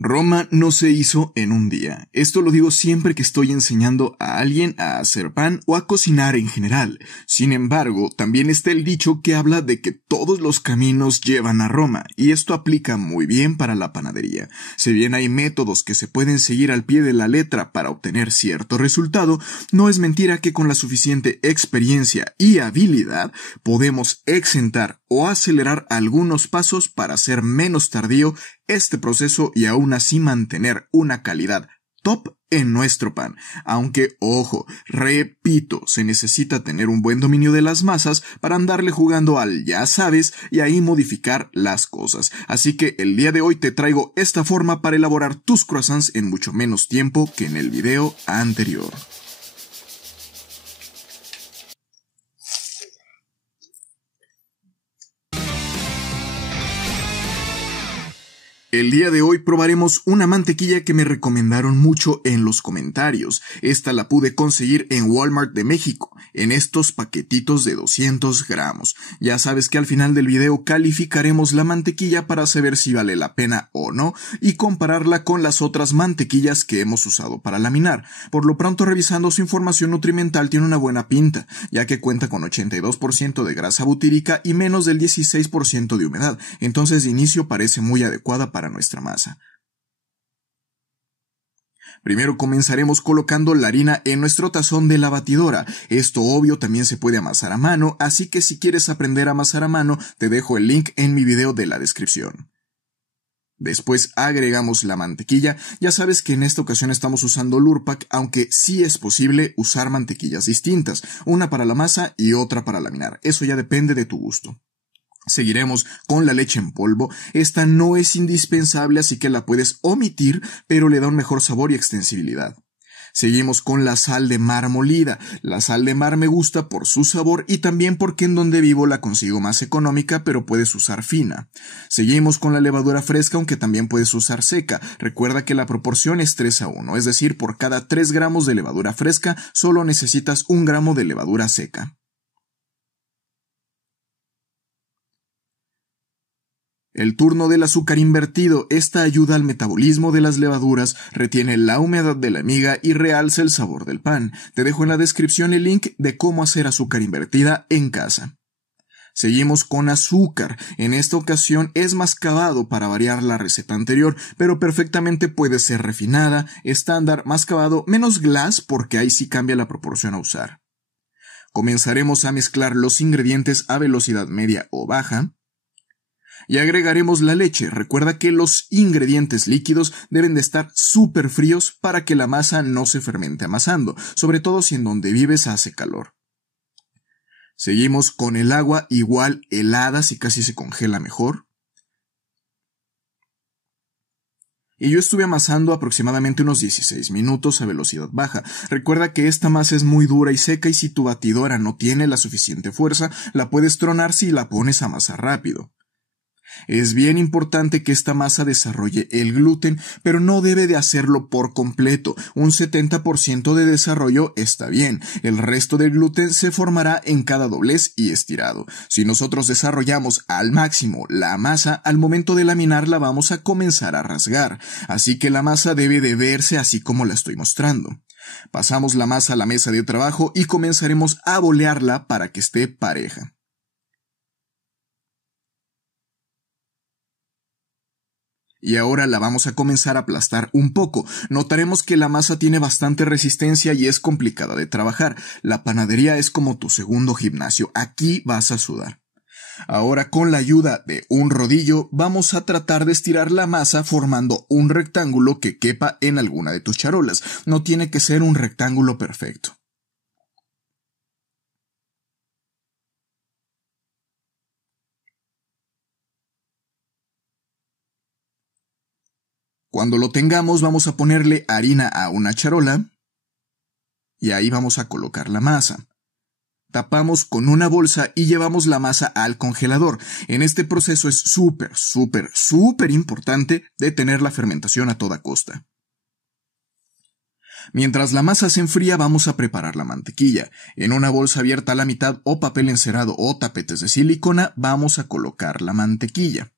Roma no se hizo en un día. Esto lo digo siempre que estoy enseñando a alguien a hacer pan o a cocinar en general. Sin embargo, también está el dicho que habla de que todos los caminos llevan a Roma, y esto aplica muy bien para la panadería. Si bien hay métodos que se pueden seguir al pie de la letra para obtener cierto resultado, no es mentira que con la suficiente experiencia y habilidad podemos exentar o acelerar algunos pasos para hacer menos tardío este proceso y aún así mantener una calidad top en nuestro pan. Aunque, ojo, repito, se necesita tener un buen dominio de las masas para andarle jugando al ya sabes y ahí modificar las cosas. Así que el día de hoy te traigo esta forma para elaborar tus croissants en mucho menos tiempo que en el video anterior. El día de hoy probaremos una mantequilla que me recomendaron mucho en los comentarios. Esta la pude conseguir en Walmart de México, en estos paquetitos de 200 gramos. Ya sabes que al final del video calificaremos la mantequilla para saber si vale la pena o no y compararla con las otras mantequillas que hemos usado para laminar. Por lo pronto, revisando su información nutrimental, tiene una buena pinta, ya que cuenta con 82% de grasa butírica y menos del 16% de humedad. Entonces de inicio parece muy adecuada para nuestra masa. Primero comenzaremos colocando la harina en nuestro tazón de la batidora. Esto obvio también se puede amasar a mano, así que si quieres aprender a amasar a mano, te dejo el link en mi video de la descripción. Después agregamos la mantequilla. Ya sabes que en esta ocasión estamos usando Lurpak, aunque sí es posible usar mantequillas distintas, una para la masa y otra para laminar. Eso ya depende de tu gusto. Seguiremos con la leche en polvo. Esta no es indispensable, así que la puedes omitir, pero le da un mejor sabor y extensibilidad. Seguimos con la sal de mar molida. La sal de mar me gusta por su sabor y también porque en donde vivo la consigo más económica, pero puedes usar fina. Seguimos con la levadura fresca, aunque también puedes usar seca. Recuerda que la proporción es 3:1, es decir, por cada 3 gramos de levadura fresca, solo necesitas 1 gramo de levadura seca. El turno del azúcar invertido. Esta ayuda al metabolismo de las levaduras, retiene la humedad de la miga y realza el sabor del pan. Te dejo en la descripción el link de cómo hacer azúcar invertida en casa. Seguimos con azúcar. En esta ocasión es mascabado para variar la receta anterior, pero perfectamente puede ser refinada, estándar, mascabado, menos glass porque ahí sí cambia la proporción a usar. Comenzaremos a mezclar los ingredientes a velocidad media o baja. Y agregaremos la leche. Recuerda que los ingredientes líquidos deben de estar súper fríos para que la masa no se fermente amasando, sobre todo si en donde vives hace calor. Seguimos con el agua, igual helada si casi se congela mejor. Y yo estuve amasando aproximadamente unos 16 minutos a velocidad baja. Recuerda que esta masa es muy dura y seca y si tu batidora no tiene la suficiente fuerza, la puedes tronar si la pones a amasar rápido. Es bien importante que esta masa desarrolle el gluten, pero no debe de hacerlo por completo. Un 70% de desarrollo está bien. El resto del gluten se formará en cada doblez y estirado. Si nosotros desarrollamos al máximo la masa, al momento de laminar la vamos a comenzar a rasgar. Así que la masa debe de verse así como la estoy mostrando. Pasamos la masa a la mesa de trabajo y comenzaremos a bolearla para que esté pareja. Y ahora la vamos a comenzar a aplastar un poco. Notaremos que la masa tiene bastante resistencia y es complicada de trabajar. La panadería es como tu segundo gimnasio. Aquí vas a sudar. Ahora con la ayuda de un rodillo vamos a tratar de estirar la masa formando un rectángulo que quepa en alguna de tus charolas. No tiene que ser un rectángulo perfecto. Cuando lo tengamos vamos a ponerle harina a una charola y ahí vamos a colocar la masa. Tapamos con una bolsa y llevamos la masa al congelador. En este proceso es súper importante detener la fermentación a toda costa. Mientras la masa se enfría vamos a preparar la mantequilla. En una bolsa abierta a la mitad o papel encerado o tapetes de silicona vamos a colocar la mantequilla.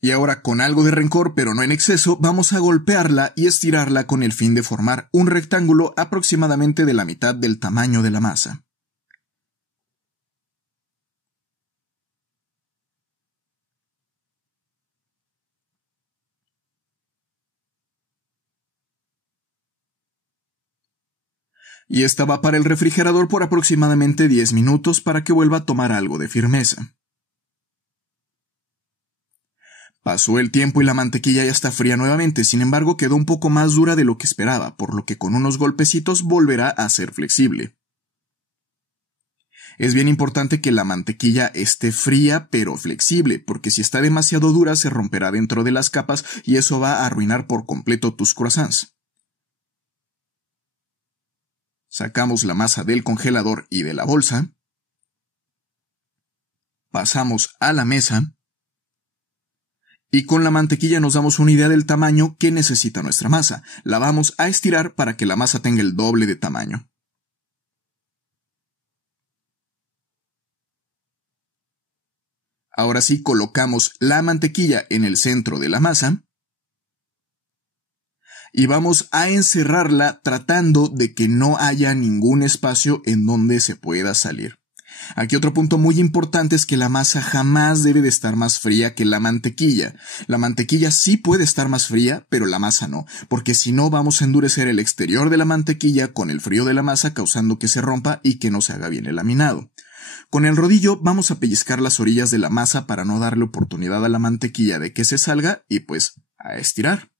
Y ahora, con algo de rencor pero no en exceso, vamos a golpearla y estirarla con el fin de formar un rectángulo aproximadamente de la mitad del tamaño de la masa. Y esta va para el refrigerador por aproximadamente 10 minutos para que vuelva a tomar algo de firmeza. Pasó el tiempo y la mantequilla ya está fría nuevamente, sin embargo quedó un poco más dura de lo que esperaba, por lo que con unos golpecitos volverá a ser flexible. Es bien importante que la mantequilla esté fría pero flexible, porque si está demasiado dura se romperá dentro de las capas y eso va a arruinar por completo tus croissants. Sacamos la masa del congelador y de la bolsa. Pasamos a la mesa. Y con la mantequilla nos damos una idea del tamaño que necesita nuestra masa. La vamos a estirar para que la masa tenga el doble de tamaño. Ahora sí, colocamos la mantequilla en el centro de la masa y vamos a encerrarla tratando de que no haya ningún espacio en donde se pueda salir. Aquí otro punto muy importante es que la masa jamás debe de estar más fría que la mantequilla. La mantequilla sí puede estar más fría, pero la masa no, porque si no vamos a endurecer el exterior de la mantequilla con el frío de la masa, causando que se rompa y que no se haga bien el laminado. Con el rodillo vamos a pellizcar las orillas de la masa para no darle oportunidad a la mantequilla de que se salga y pues a estirar.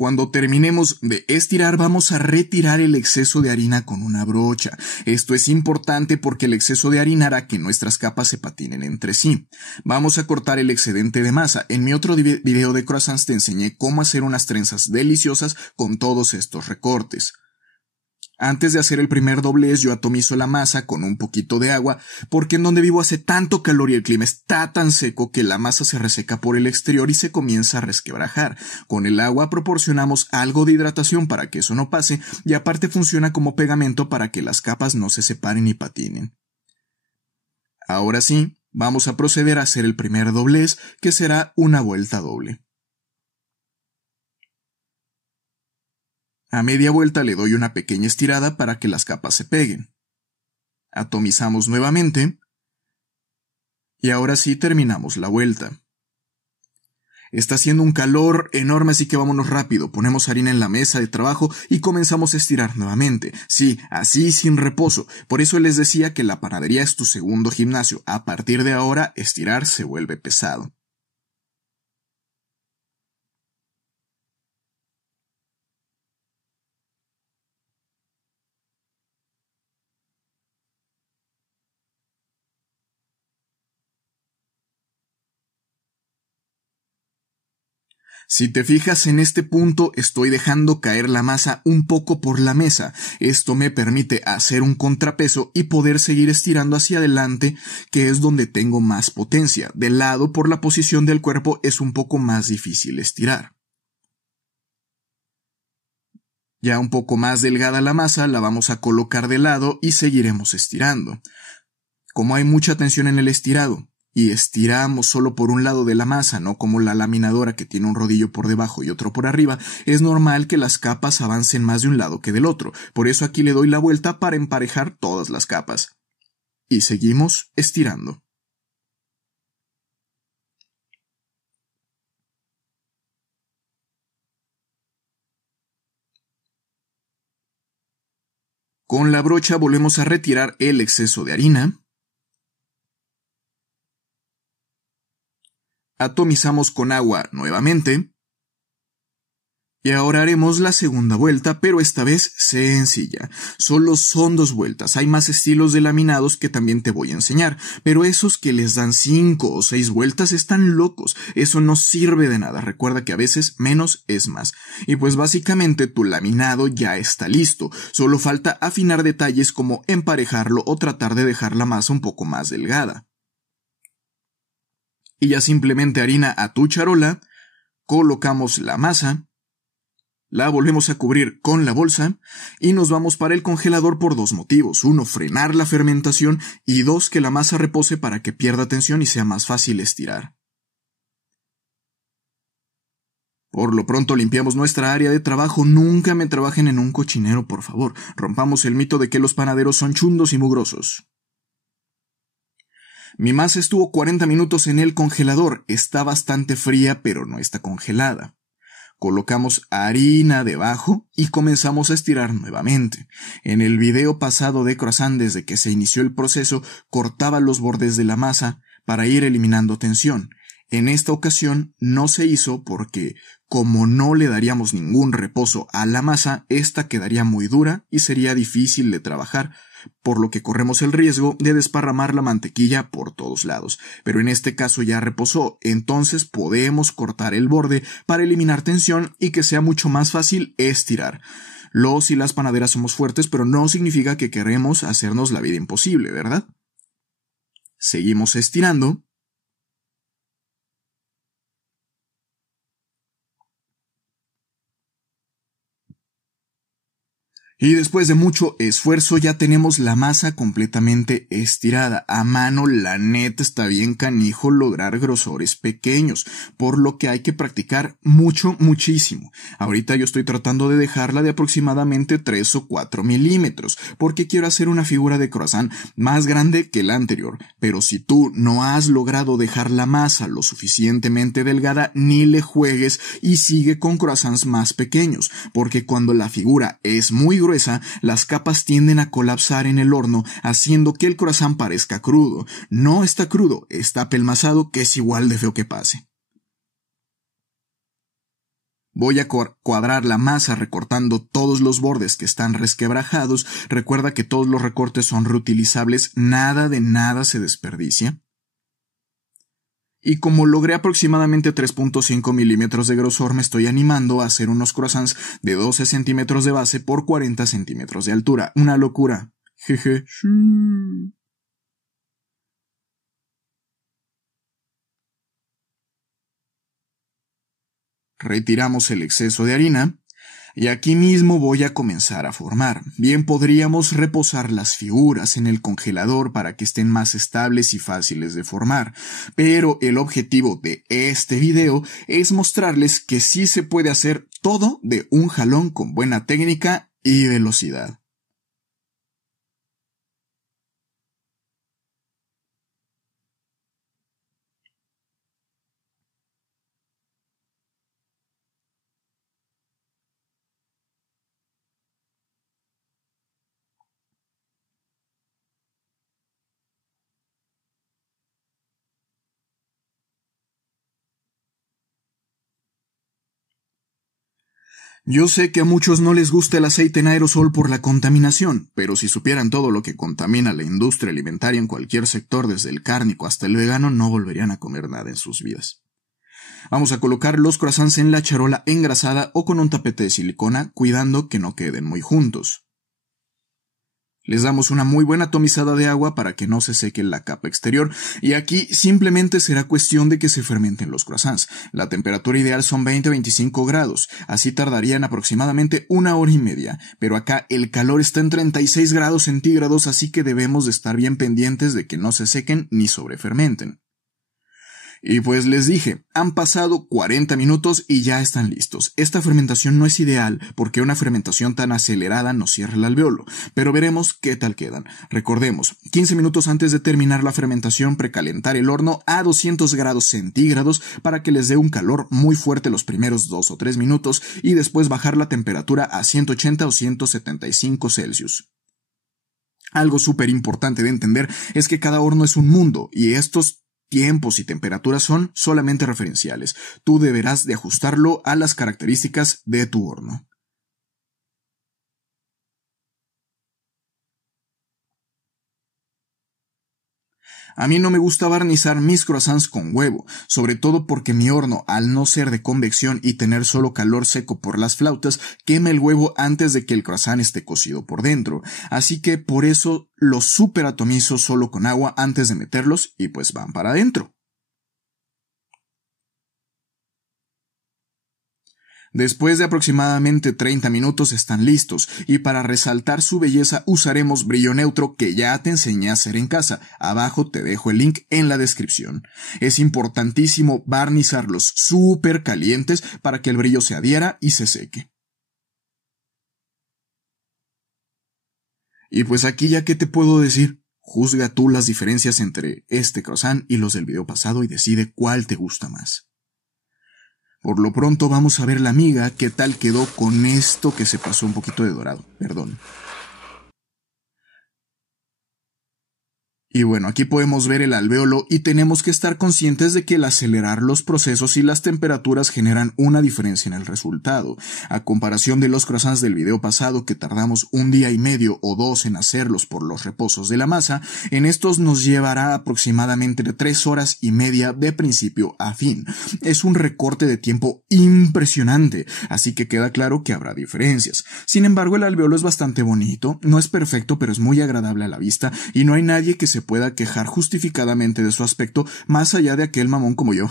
Cuando terminemos de estirar vamos a retirar el exceso de harina con una brocha. Esto es importante porque el exceso de harina hará que nuestras capas se patinen entre sí. Vamos a cortar el excedente de masa. En mi otro video de croissants te enseñé cómo hacer unas trenzas deliciosas con todos estos recortes. Antes de hacer el primer doblez yo atomizo la masa con un poquito de agua porque en donde vivo hace tanto calor y el clima está tan seco que la masa se reseca por el exterior y se comienza a resquebrajar. Con el agua proporcionamos algo de hidratación para que eso no pase y aparte funciona como pegamento para que las capas no se separen y patinen. Ahora sí, vamos a proceder a hacer el primer doblez que será una vuelta doble. A media vuelta le doy una pequeña estirada para que las capas se peguen. Atomizamos nuevamente y ahora sí terminamos la vuelta. Está haciendo un calor enorme, así que vámonos rápido. Ponemos harina en la mesa de trabajo y comenzamos a estirar nuevamente. Sí, así sin reposo. Por eso les decía que la panadería es tu segundo gimnasio. A partir de ahora, estirar se vuelve pesado. Si te fijas en este punto, estoy dejando caer la masa un poco por la mesa. Esto me permite hacer un contrapeso y poder seguir estirando hacia adelante, que es donde tengo más potencia. De lado, por la posición del cuerpo, es un poco más difícil estirar. Ya un poco más delgada la masa, la vamos a colocar de lado y seguiremos estirando. Como hay mucha tensión en el estirado, y estiramos solo por un lado de la masa, no como la laminadora que tiene un rodillo por debajo y otro por arriba, es normal que las capas avancen más de un lado que del otro. Por eso aquí le doy la vuelta para emparejar todas las capas. Y seguimos estirando. Con la brocha volvemos a retirar el exceso de harina. Atomizamos con agua nuevamente Y ahora haremos la segunda vuelta, pero esta vez sencilla. Solo son 2 vueltas. Hay más estilos de laminados que también te voy a enseñar, pero esos que les dan 5 o 6 vueltas están locos. Eso no sirve de nada. Recuerda que a veces menos es más. Y pues básicamente tu laminado ya está listo. Solo falta afinar detalles como emparejarlo o tratar de dejar la masa un poco más delgada. Y ya simplemente harina a tu charola, colocamos la masa, la volvemos a cubrir con la bolsa y nos vamos para el congelador por 2 motivos. 1, frenar la fermentación y 2, que la masa repose para que pierda tensión y sea más fácil estirar. Por lo pronto limpiamos nuestra área de trabajo. Nunca me trabajen en un cochinero, por favor. Rompamos el mito de que los panaderos son chundos y mugrosos. Mi masa estuvo 40 minutos en el congelador. Está bastante fría, pero no está congelada. Colocamos harina debajo y comenzamos a estirar nuevamente. En el video pasado de croissant, desde que se inició el proceso, cortaba los bordes de la masa para ir eliminando tensión. En esta ocasión no se hizo porque, como no le daríamos ningún reposo a la masa, esta quedaría muy dura y sería difícil de trabajar, por lo que corremos el riesgo de desparramar la mantequilla por todos lados. Pero en este caso ya reposó, entonces podemos cortar el borde para eliminar tensión y que sea mucho más fácil estirar. Los y las panaderas somos fuertes, pero no significa que queremos hacernos la vida imposible, ¿verdad? Seguimos estirando. Y después de mucho esfuerzo ya tenemos la masa completamente estirada. A mano, la neta, está bien canijo lograr grosores pequeños, por lo que hay que practicar muchísimo. Ahorita yo estoy tratando de dejarla de aproximadamente 3 o 4 milímetros, porque quiero hacer una figura de croissant más grande que la anterior. Pero si tú no has logrado dejar la masa lo suficientemente delgada, ni le juegues y sigue con croissants más pequeños, porque cuando la figura es muy gruesa, las capas tienden a colapsar en el horno, haciendo que el croissant parezca crudo. No está crudo, está apelmazado, que es igual de feo que pase. Voy a cuadrar la masa recortando todos los bordes que están resquebrajados. Recuerda que todos los recortes son reutilizables, nada de nada se desperdicia. Y como logré aproximadamente 3.5 milímetros de grosor, me estoy animando a hacer unos croissants de 12 centímetros de base por 40 centímetros de altura. Una locura. Jeje. Retiramos el exceso de harina. Y aquí mismo voy a comenzar a formar. Bien podríamos reposar las figuras en el congelador para que estén más estables y fáciles de formar, pero el objetivo de este video es mostrarles que sí se puede hacer todo de un jalón con buena técnica y velocidad. Yo sé que a muchos no les gusta el aceite en aerosol por la contaminación, pero si supieran todo lo que contamina la industria alimentaria en cualquier sector, desde el cárnico hasta el vegano, no volverían a comer nada en sus vidas. Vamos a colocar los croissants en la charola engrasada o con un tapete de silicona, cuidando que no queden muy juntos. Les damos una muy buena atomizada de agua para que no se seque la capa exterior, y aquí simplemente será cuestión de que se fermenten los croissants. La temperatura ideal son 20-25 grados, así tardarían aproximadamente 1 hora y media, pero acá el calor está en 36 grados centígrados, así que debemos de estar bien pendientes de que no se sequen ni sobrefermenten. Y pues les dije, han pasado 40 minutos y ya están listos. Esta fermentación no es ideal porque una fermentación tan acelerada nos cierra el alveolo, pero veremos qué tal quedan. Recordemos, 15 minutos antes de terminar la fermentación, precalentar el horno a 200 grados centígrados para que les dé un calor muy fuerte los primeros 2 o 3 minutos y después bajar la temperatura a 180 o 175 Celsius. Algo súper importante de entender es que cada horno es un mundo y estos tiempos y temperaturas son solamente referenciales. Tú deberás de ajustarlo a las características de tu horno. A mí no me gusta barnizar mis croissants con huevo, sobre todo porque mi horno, al no ser de convección y tener solo calor seco por las flautas, quema el huevo antes de que el croissant esté cocido por dentro. Así que por eso los superatomizo solo con agua antes de meterlos y pues van para adentro. Después de aproximadamente 30 minutos están listos y para resaltar su belleza usaremos brillo neutro que ya te enseñé a hacer en casa. Abajo te dejo el link en la descripción. Es importantísimo barnizarlos súper calientes para que el brillo se adhiera y se seque. Y pues aquí ya que te puedo decir, juzga tú las diferencias entre este croissant y los del video pasado y decide cuál te gusta más. Por lo pronto vamos a ver la miga qué tal quedó con esto que se pasó un poquito de dorado, perdón. Y bueno, aquí podemos ver el alvéolo y tenemos que estar conscientes de que el acelerar los procesos y las temperaturas generan una diferencia en el resultado. A comparación de los croissants del video pasado que tardamos 1 día y medio o 2 en hacerlos por los reposos de la masa, en estos nos llevará aproximadamente 3 horas y media de principio a fin. Es un recorte de tiempo impresionante, así que queda claro que habrá diferencias. Sin embargo, el alvéolo es bastante bonito, no es perfecto pero es muy agradable a la vista y no hay nadie que se pueda quejar justificadamente de su aspecto más allá de aquel mamón como yo,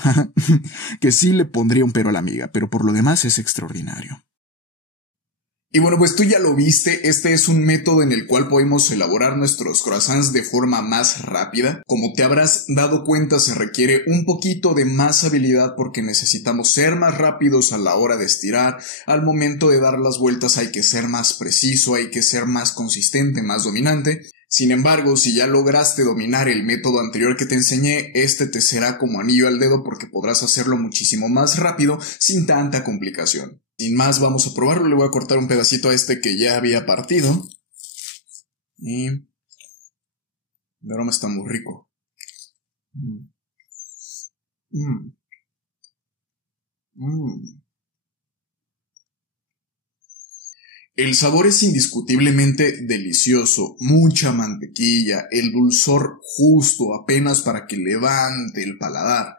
que sí le pondría un pero a la miga, pero por lo demás es extraordinario. Y bueno, pues tú ya lo viste, este es un método en el cual podemos elaborar nuestros croissants de forma más rápida. Como te habrás dado cuenta, se requiere un poquito de más habilidad porque necesitamos ser más rápidos a la hora de estirar. Al momento de dar las vueltas hay que ser más preciso, hay que ser más consistente, más dominante. Sin embargo, si ya lograste dominar el método anterior que te enseñé, este te será como anillo al dedo porque podrás hacerlo muchísimo más rápido sin tanta complicación. Sin más, vamos a probarlo. Le voy a cortar un pedacito a este que ya había partido. Y el aroma está muy rico. El sabor es indiscutiblemente delicioso, mucha mantequilla, el dulzor justo apenas para que levante el paladar.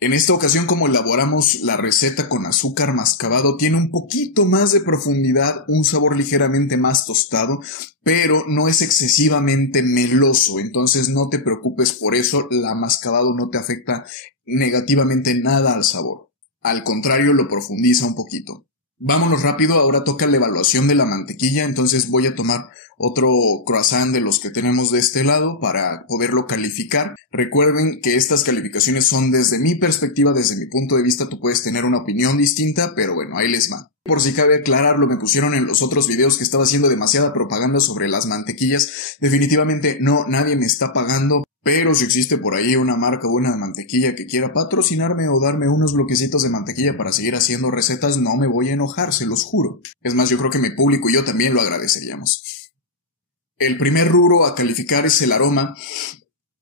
En esta ocasión, como elaboramos la receta con azúcar mascabado, tiene un poquito más de profundidad, un sabor ligeramente más tostado, pero no es excesivamente meloso, entonces no te preocupes por eso, la mascabado no te afecta negativamente nada al sabor. Al contrario, lo profundiza un poquito. Vámonos rápido, ahora toca la evaluación de la mantequilla, entonces voy a tomar otro croissant de los que tenemos de este lado para poderlo calificar. Recuerden que estas calificaciones son desde mi perspectiva, desde mi punto de vista. Tú puedes tener una opinión distinta, pero bueno, ahí les va. Por si cabe aclararlo, me pusieron en los otros videos que estaba haciendo demasiada propaganda sobre las mantequillas. Definitivamente no, nadie me está pagando. Pero si existe por ahí una marca buena de mantequilla que quiera patrocinarme o darme unos bloquecitos de mantequilla para seguir haciendo recetas, no me voy a enojar, se los juro. Es más, yo creo que mi público y yo también lo agradeceríamos. El primer rubro a calificar es el aroma.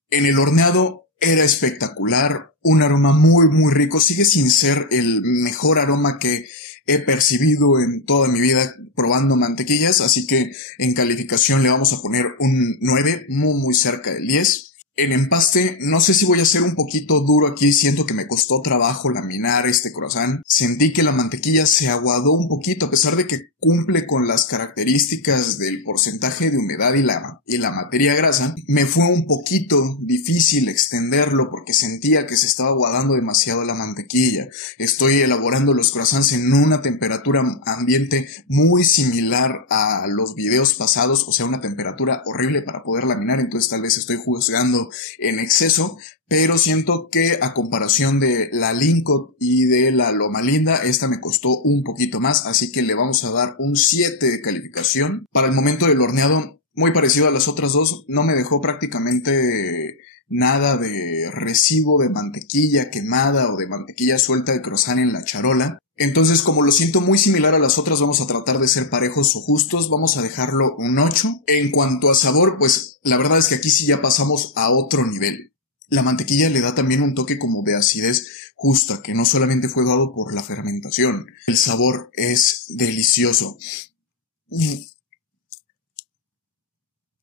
En el horneado era espectacular, un aroma muy rico, sigue sin ser el mejor aroma que he percibido en toda mi vida probando mantequillas, así que en calificación le vamos a poner un 9, muy cerca del 10. En empaste, no sé si voy a ser un poquito duro aquí, siento que me costó trabajo laminar este croissant. Sentí que la mantequilla se aguadó un poquito, a pesar de que cumple con las características del porcentaje de humedad y la materia grasa. Me fue un poquito difícil extenderlo porque sentía que se estaba aguadando demasiado la mantequilla. Estoy elaborando los croissants en una temperatura ambiente muy similar a los videos pasados, o sea, una temperatura horrible para poder laminar, entonces tal vez estoy juzgando en exceso, pero siento que a comparación de la Lincoln y de la Loma Linda, esta me costó un poquito más, así que le vamos a dar un 7 de calificación. Para el momento del horneado, muy parecido a las otras dos, no me dejó prácticamente nada de residuo de mantequilla quemada o de mantequilla suelta de croissant en la charola. Entonces, como lo siento muy similar a las otras, vamos a tratar de ser parejos o justos, vamos a dejarlo un 8. En cuanto a sabor, pues la verdad es que aquí sí ya pasamos a otro nivel. La mantequilla le da también un toque como de acidez justa, que no solamente fue dado por la fermentación. El sabor es delicioso.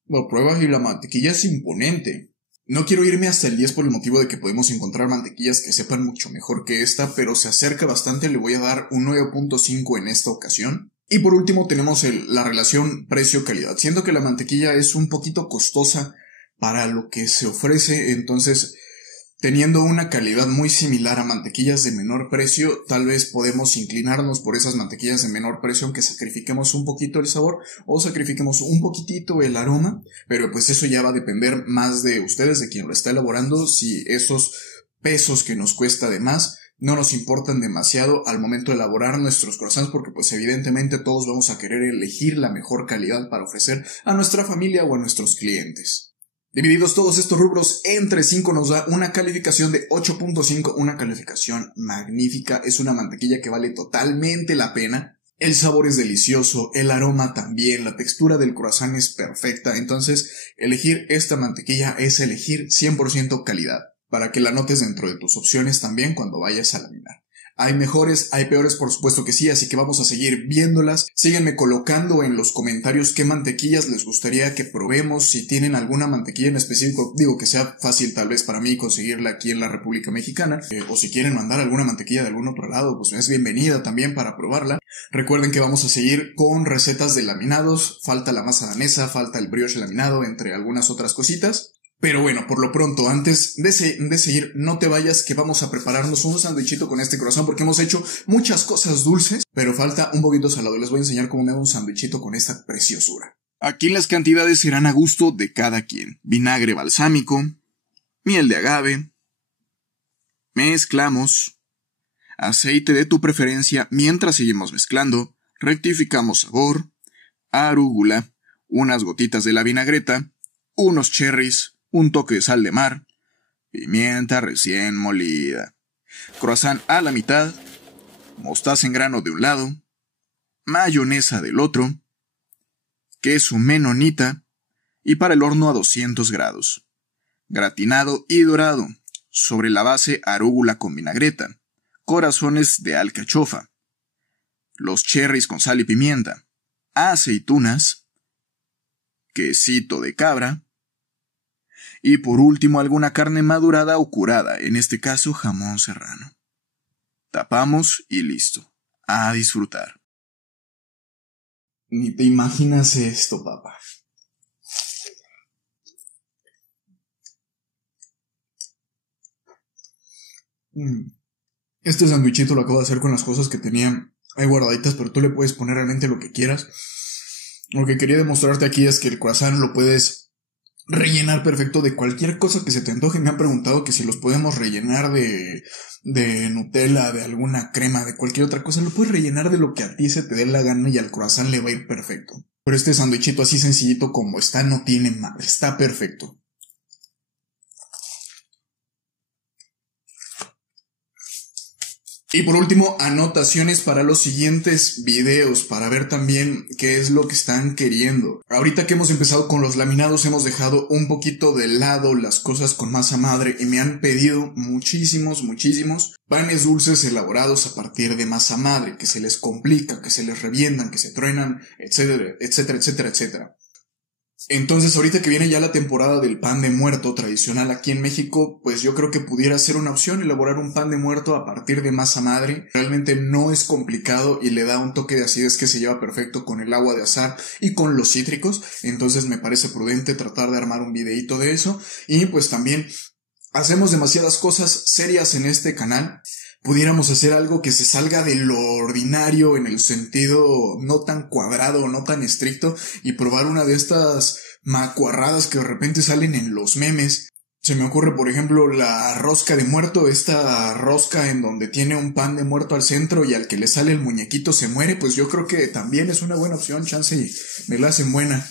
Lo pruebas y la mantequilla es imponente. No quiero irme hasta el 10 por el motivo de que podemos encontrar mantequillas que sepan mucho mejor que esta, pero se acerca bastante, le voy a dar un 9.5 en esta ocasión. Y por último tenemos la relación precio-calidad. Siento que la mantequilla es un poquito costosa para lo que se ofrece, entonces teniendo una calidad muy similar a mantequillas de menor precio, tal vez podemos inclinarnos por esas mantequillas de menor precio, aunque sacrifiquemos un poquito el sabor o sacrifiquemos un poquitito el aroma, pero pues eso ya va a depender más de ustedes, de quien lo está elaborando, si esos pesos que nos cuesta de más no nos importan demasiado al momento de elaborar nuestros croissants, porque pues evidentemente todos vamos a querer elegir la mejor calidad para ofrecer a nuestra familia o a nuestros clientes. Divididos todos estos rubros entre 5 nos da una calificación de 8.5, una calificación magnífica, es una mantequilla que vale totalmente la pena. El sabor es delicioso, el aroma también, la textura del croissant es perfecta, entonces elegir esta mantequilla es elegir 100% calidad, para que la notes dentro de tus opciones también cuando vayas a laminar. Hay mejores, hay peores, por supuesto que sí, así que vamos a seguir viéndolas. Síguenme colocando en los comentarios qué mantequillas les gustaría que probemos, si tienen alguna mantequilla en específico, digo que sea fácil tal vez para mí conseguirla aquí en la República Mexicana, o si quieren mandar alguna mantequilla de algún otro lado, pues es bienvenida también para probarla. Recuerden que vamos a seguir con recetas de laminados, falta la masa danesa, falta el brioche laminado, entre algunas otras cositas. Pero bueno, por lo pronto, antes de seguir, no te vayas que vamos a prepararnos un sandwichito con este croissant porque hemos hecho muchas cosas dulces, pero falta un poquito salado y les voy a enseñar cómo me hago un sandwichito con esta preciosura. Aquí las cantidades serán a gusto de cada quien. Vinagre balsámico, miel de agave, mezclamos, aceite de tu preferencia mientras seguimos mezclando, rectificamos sabor, arúgula, unas gotitas de la vinagreta, unos cherries, un toque de sal de mar, pimienta recién molida, croissant a la mitad, mostaza en grano de un lado, mayonesa del otro, queso menonita y para el horno a 200 grados, gratinado y dorado, sobre la base arúgula con vinagreta, corazones de alcachofa, los cherries con sal y pimienta, aceitunas, quesito de cabra, y por último alguna carne madurada o curada, en este caso jamón serrano. Tapamos y listo. A disfrutar. Ni te imaginas esto, papá. Este sandwichito lo acabo de hacer con las cosas que tenía ahí guardaditas, pero tú le puedes poner realmente lo que quieras. Lo que quería demostrarte aquí es que el croissant lo puedes rellenar perfecto de cualquier cosa que se te antoje. Me han preguntado que si los podemos rellenar de Nutella, de alguna crema, de cualquier otra cosa. Lo puedes rellenar de lo que a ti se te dé la gana y al croissant le va a ir perfecto. Pero este sándwichito así sencillito como está no tiene más, está perfecto. Y por último, anotaciones para los siguientes videos, para ver también qué es lo que están queriendo. Ahorita que hemos empezado con los laminados, hemos dejado un poquito de lado las cosas con masa madre y me han pedido muchísimos panes dulces elaborados a partir de masa madre, que se les complica, que se les revientan, que se truenan, etcétera, etcétera, etcétera, etcétera. Entonces ahorita que viene ya la temporada del pan de muerto tradicional aquí en México, pues yo creo que pudiera ser una opción elaborar un pan de muerto a partir de masa madre. Realmente no es complicado y le da un toque de acidez que se lleva perfecto con el agua de azahar y con los cítricos. Entonces me parece prudente tratar de armar un videíto de eso. Y pues también hacemos demasiadas cosas serias en este canal. Pudiéramos hacer algo que se salga de lo ordinario en el sentido no tan cuadrado, no tan estricto, y probar una de estas macuarradas que de repente salen en los memes. Se me ocurre, por ejemplo, la rosca de muerto, esta rosca en donde tiene un pan de muerto al centro y al que le sale el muñequito se muere, pues yo creo que también es una buena opción, chance y me la hacen buena.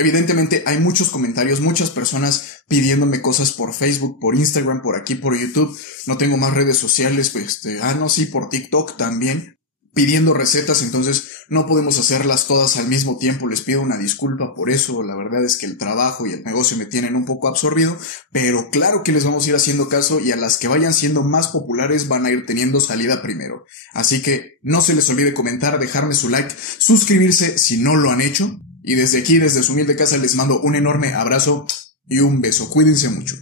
Evidentemente hay muchos comentarios, muchas personas pidiéndome cosas por Facebook, por Instagram, por aquí, por YouTube. No tengo más redes sociales, pues, sí, por TikTok también. pidiendo recetas, entonces no podemos hacerlas todas al mismo tiempo. Les pido una disculpa por eso, la verdad es que el trabajo y el negocio me tienen un poco absorbido, pero claro que les vamos a ir haciendo caso y a las que vayan siendo más populares van a ir teniendo salida primero. Así que no se les olvide comentar, dejarme su like, suscribirse si no lo han hecho, y desde aquí, desde su humilde casa, les mando un enorme abrazo y un beso. Cuídense mucho.